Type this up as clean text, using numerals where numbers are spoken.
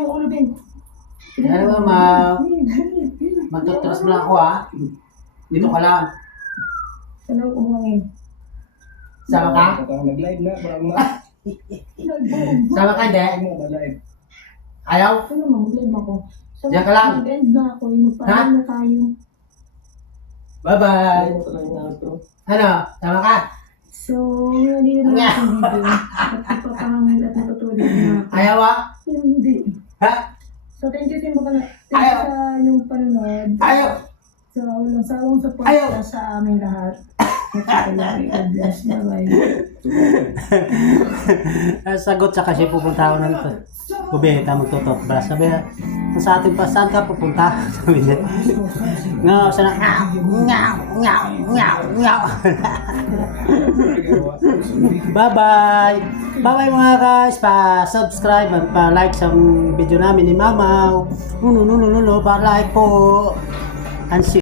mo ulo, Ben. Ano ba, magtutras mo lang ako ha. Dito ka lang. Ano umangin? Sama ka? Nag-live na, parang Sama ka, hindi? Ayaw? Ano mo, mag-live ako. Diyan ka lang. Mag-end na ako, magpaalam na tayo. Bye-bye. Ano? Sama ka? So, hindi na natin video. At ipapangangil at natutulog na ako. Ayaw ha? Hindi. Ha? So, thank you sa Ayaw. yung panonood. Ayaw. So, walang sawang support Ayaw. sa amin lahat. God bless. Bye-bye. Sagot sa kasi pupunta ako ng kubeta, magtututbrush. Sabi niya, sa atin pa, saan ka pupunta? Sabi niya, no, sana, ngaw. Bye-bye! Bye-bye mga guys! Pa-subscribe at pa-like sa video namin ni Mamaw. Pa-like po. And see